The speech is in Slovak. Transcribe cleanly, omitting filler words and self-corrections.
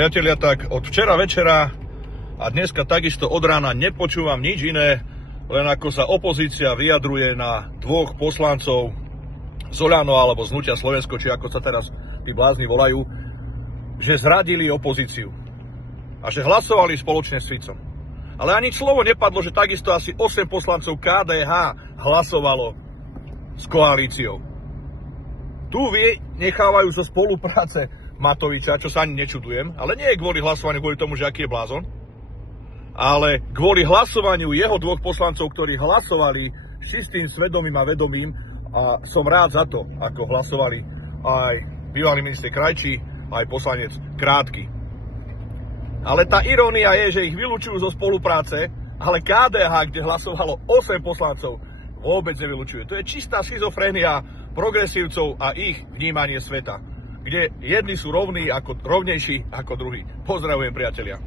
Priatelia, tak od včera večera a dneska takisto od rána nepočúvam nič iné, len ako sa opozícia vyjadruje na dvoch poslancov z Oľano alebo z Hnutia Slovensko, či ako sa teraz tí blázni volajú, že zradili opozíciu a že hlasovali spoločne s Ficom. Ale ani slovo nepadlo, že takisto asi 8 poslancov KDH hlasovalo s koalíciou. Tu nechávajú zo spolupráce Matoviča, čo sa ani nečudujem, ale nie je kvôli hlasovaniu, kvôli tomu, že aký je blázon, ale kvôli hlasovaniu jeho dvoch poslancov, ktorí hlasovali s čistým svedomím a vedomím, a som rád za to, ako hlasovali aj bývalý minister Krajčí, aj poslanec Krátky. Ale tá irónia je, že ich vylúčujú zo spolupráce, ale KDH, kde hlasovalo 8 poslancov, vôbec nevylučuje. To je čistá schizofrénia progresívcov a ich vnímanie sveta, kde jedni sú rovnejší ako druhí. Pozdravujem, priatelia.